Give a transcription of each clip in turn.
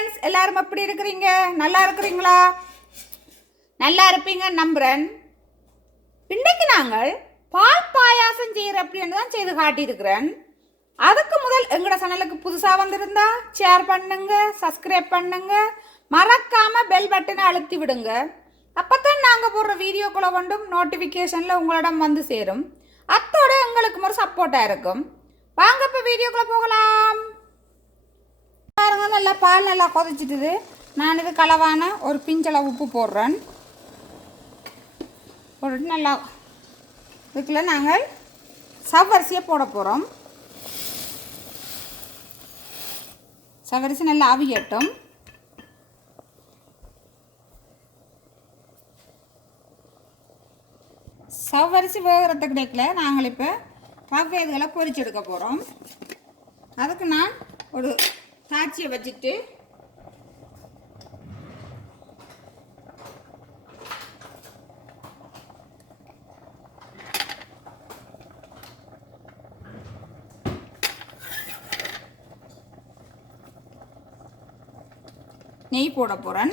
Friends எல்லாரும் எப்படி இருக்கிறீங்க? நல்லா இருக்கிறீங்களா? நல்லா இருப்பீங்க நம்புறேன். இன்னைக்கு நாங்கள் பால் பாயாசம் செய்கிற அப்படின்னு தான் செய்து காட்டியிருக்கிறேன். அதுக்கு முதல் எங்களோட சேனலுக்கு புதுசாக வந்திருந்தா ஷேர் பண்ணுங்க சப்ஸ்கிரைப் பண்ணுங்க. மறக்காம பெல் பட்டனை அழுத்தி விடுங்க. அப்பதான் நாங்கள் போடுற வீடியோக்களை கொண்டும் நோட்டிஃபிகேஷனில் உங்களிடம் வந்து சேரும். அத்தோட எங்களுக்கு ஒரு சப்போர்ட்டாக இருக்கும். வாங்க இப்போ வீடியோக்குள்ளே போகலாம். பாருங்க நல்லா பால் நல்லா கொதிச்சிட்டுது. நான் இது களவான ஒரு பிஞ்சளவு உப்பு போடுறேன். போட்டுட்டு நல்லா இதுக்குள்ள நாங்கள் சவ்வரிசியை போட போகிறோம் சவரிசி நல்லா அவியட்டும். சவ்வரிசி வேகிறத கிடைக்கல நாங்கள் இப்போ ரவை இதுகளை பொரிச்சு எடுக்க போகிறோம் அதுக்கு நான் ஒரு தாச்சியை வச்சுட்டு நெய் போட போகிறேன்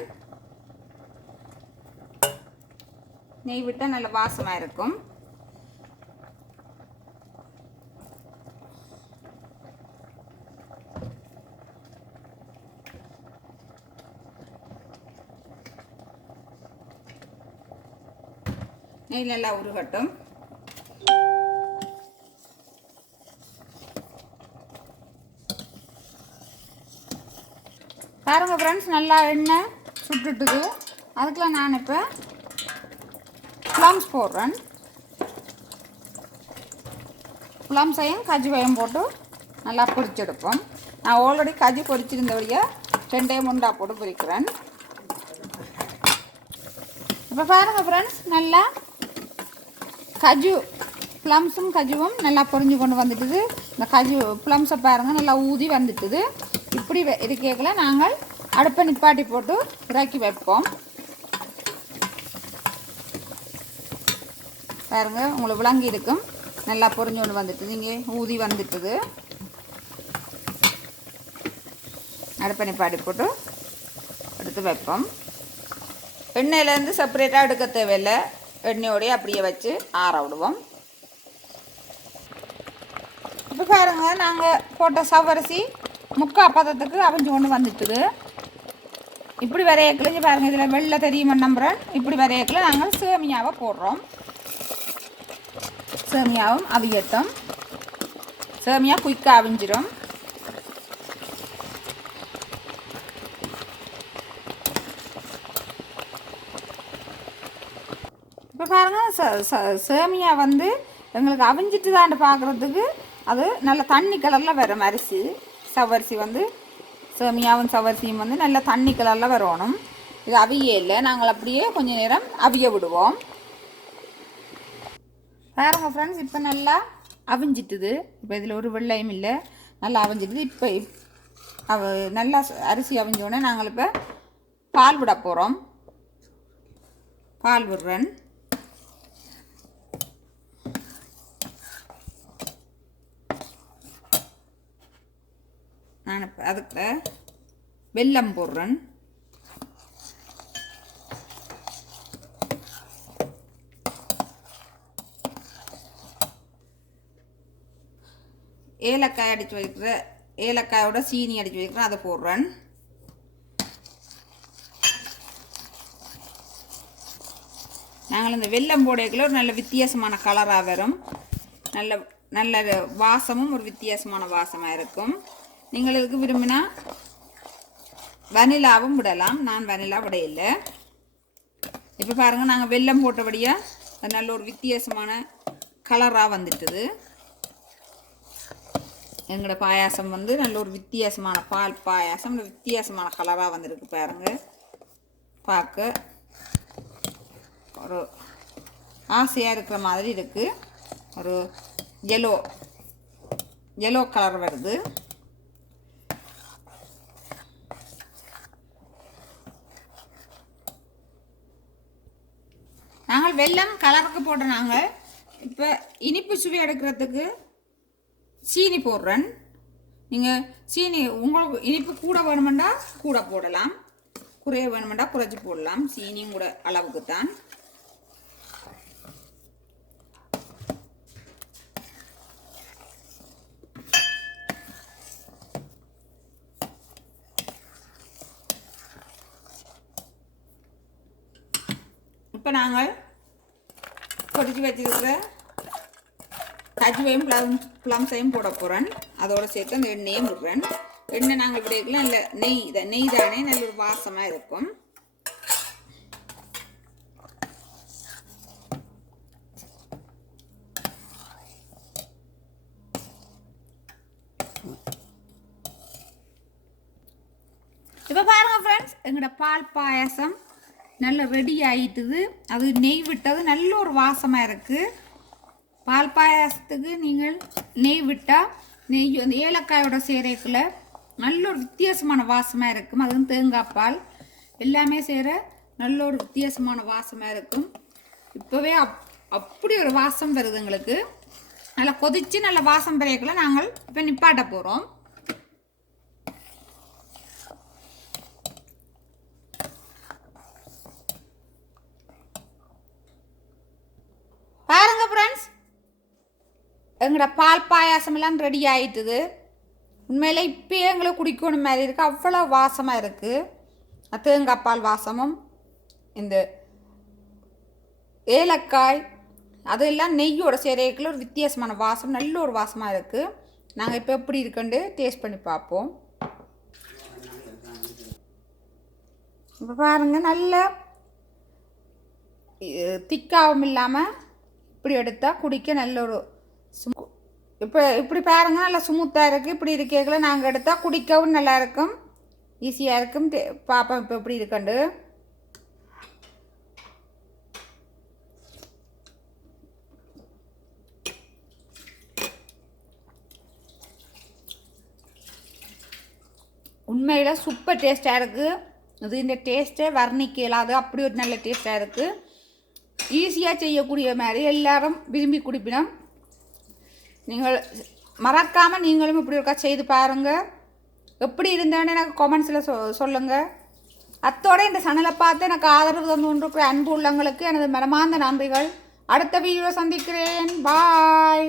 நெய் விட்டால் நல்ல வாசமாக இருக்கும். நெய் நல்லா உருகட்டும். பாருங்க ஃப்ரெண்ட்ஸ் நல்லா எண்ணெய் சுட்டுட்டுது. அதுக்குள்ள நான் இப்போ ப்ளம்ஸ் போடுறேன். ப்ளம்ஸையும் கஜுவையும் போட்டு நல்லா பொரிச்செடுப்போம். நான் ஆல்ரெடி கஜி பொரிச்சிருந்தபடியே ரெண்டையும் முண்டா போட்டு பொரிக்கிறேன். இப்போ பாருங்கள் ஃப்ரெண்ட்ஸ் நல்லா கஜு ப்ளம்ஸும் கஜுவும் நல்லா பொறிஞ்சு கொண்டு வந்துட்டுது. இந்த கஜு ப்ளம்ஸை பாருங்கள் நல்லா ஊதி வந்துட்டுது. இப்படி இருக்கைகளை நாங்கள் அடுப்பை நிப்பாட்டி போட்டு இறக்கி வைப்போம். பாருங்க உங்களுக்கு விளங்கி இருக்கும். நல்லா பொரிஞ்சு கொண்டு வந்துட்டுது. இங்கே ஊதி வந்துட்டுது. அடுப்பை நிப்பாட்டி போட்டு எடுத்து வைப்போம். எண்ணெயிலேருந்து செப்பரேட்டாக எடுக்க தேவையில்லை. எண்ணெயோடய அப்படியே வச்சு ஆற விடுவோம். இப்போ பாருங்க நாங்கள் போட்ட சவரிசி முக்கா பதத்துக்கு அவிஞ்சு கொண்டு வந்துட்டுது. இப்படி வரையக்கில் பாருங்கள் இதில் வெள்ளை தெரியுமா நம்புகிறேன் இப்படி வரையக்கில் நாங்கள் சேமியாவை போடுறோம். சேமியாவும் அவியட்டும். சேமியா குயிக்காக அவிஞ்சிடும் இப்போ பாருங்கள் ச ச- சேமியா வந்து எங்களுக்கு அவிஞ்சிட்டு தான் பார்க்குறதுக்கு அது நல்ல தண்ணி கலரில் வரும் அரிசி. சவரிசி வந்து சேமியாவும் சவரிசியும் வந்து நல்ல தண்ணி கலரில் வரணும். இது அவிய இல்லை நாங்கள் அப்படியே கொஞ்சம் நேரம் அவிய விடுவோம். பாருங்கள் ஃப்ரெண்ட்ஸ் இப்போ நல்லா அவிஞ்சிட்டுது. இப்போ இதில் ஒரு வெள்ளையும் இல்லை நல்லா அவிஞ்சிட்டுது. இப்போ அவ நல்லா அரிசி அவிஞ்சோடனே நாங்கள் இப்போ பால் விட போகிறோம் பால் விடுறேன். நான் இப்போ அதுக்கு வெல்லம் போடுறேன். ஏலக்காய் அடித்து வைக்கிற ஏலக்காயோட சீனி அடித்து வைக்கிறேன் அதை போடுறேன். நாங்கள் இந்த வெல்லம் போடையக்குள்ள ஒரு நல்ல வித்தியாசமான கலராக வரும். நல்ல நல்ல வாசமும் ஒரு வித்தியாசமான வாசமாக இருக்கும். நீங்களுக்கு விரும்பினா வனிலாவும் விடலாம். நான் வனிலா விடையில்ல இப்போ பாருங்கள் நாங்கள் வெல்லம் போட்டபடியாக அது நல்ல ஒரு வித்தியாசமான கலராக வந்துட்டுது. எங்களோட பாயாசம் வந்து நல்ல ஒரு வித்தியாசமான பால் பாயாசம் வித்தியாசமான கலராக வந்திருக்கு பாருங்கள் பார்க்க ஒரு ஆசையாக இருக்கிற மாதிரி இருக்குது ஒரு எல்லோ எல்லோ கலர் வருது. நாங்கள் வெள்ளம் கலருக்கு போட்ட நாங்கள் இப்போ இனிப்பு சுவை எடுக்கிறதுக்கு சீனி போடுறேன். நீங்கள் சீனி உங்களுக்கு இனிப்பு கூட வேணுமெண்டா கூட போடலாம். குறைய வேணுமெண்டா குறைச்சி போடலாம். சீனியும் கூட அளவுக்கு தான் இப்போ நாங்கள் கொதிச்சு வச்சிருக்கிற கஜுவையும் ப்ளம் ப்ளம்ஸையும் போட போகிறேன் அதோட சேர்த்து அந்த எண்ணெயும் விடுறேன் எண்ணெய் நாங்கள் இப்படி இருக்கலாம் இல்லை நெய் இதை நெய் தானே நல்ல ஒரு வாசமாக இருக்கும். இப்போ பாருங்க ஃப்ரெண்ட்ஸ் எங்களோட பால் பாயாசம். நல்ல ரெடி ஆயிட்டுது. அது நெய் விட்டது. நல்ல ஒரு வாசமாக இருக்குது பால் பாயாசத்துக்கு நீங்கள் நெய் விட்டால் நெய் அந்த ஏலக்காயோட சேரைக்குள்ள நல்ல ஒரு வித்தியாசமான வாசமாக இருக்கும். அதுவும் தேங்காய் பால். எல்லாமே சேர நல்ல ஒரு வித்தியாசமான வாசமாக இருக்கும். இப்போவே அப் அப்படி ஒரு வாசம் வருது எங்களுக்கு. நல்லா கொதித்து நல்ல வாசம் பிறகுல நாங்கள் இப்போ நிப்பாட்ட போகிறோம் பாருங்க ஃப்ரெண்ட்ஸ் எங்களோட பால் பாயாசமெல்லாம் ரெடி ஆயிட்டுது. உண்மையிலே இப்போயே எங்களுக்கு குடிக்கணும் மாதிரி இருக்குது அவ்வளோ வாசமாக இருக்குது தேங்காய் பால் வாசமும் இந்த ஏலக்காய் அதெல்லாம் நெய்யோட சேரைக்குள்ள ஒரு வித்தியாசமான வாசம் நல்ல ஒரு வாசமாக இருக்குது நாங்கள் இப்போ எப்படி இருக்குன்ட்டு டேஸ்ட் பண்ணி பார்ப்போம். இப்போ பாருங்கள் நல்ல திக்காவும் இல்லாமல் இப்படி எடுத்தால் குடிக்க நல்ல ஒரு சும் இப்போ இப்படி பாருங்க நல்லா ஸ்மூத்தாக இருக்குது இப்படி இருக்கேக்கில் நாங்கள் எடுத்தால் குடிக்கவும் நல்லா இருக்கும். ஈஸியாக இருக்கும். பார்ப்போம் இப்போ எப்படி இருக்கண்டு. உண்மையில் சூப்பர் டேஸ்ட்டாக இருக்குது இது இந்த டேஸ்ட்டே வர்ணிக்க இல்லாத அப்படி ஒரு நல்ல டேஸ்ட்டாக இருக்குது ஈஸியாக செய்யக்கூடிய மாதிரி எல்லாரும் விரும்பி குடிப்பினோம். நீங்கள் மறக்காமல் நீங்களும் இப்படி ஒருக்கா செய்து பாருங்கள் எப்படி இருந்தேன்னு எனக்கு கமெண்ட்ஸில் சொ சொல்லுங்கள் அத்தோட இந்த சேனலை பார்த்து எனக்கு ஆதரவு தந்து கொண்டிருக்கிற அன்பு உள்ளங்களுக்கு எனது மனமார்ந்த நன்றிகள். அடுத்த வீடியோ சந்திக்கிறேன். பாய்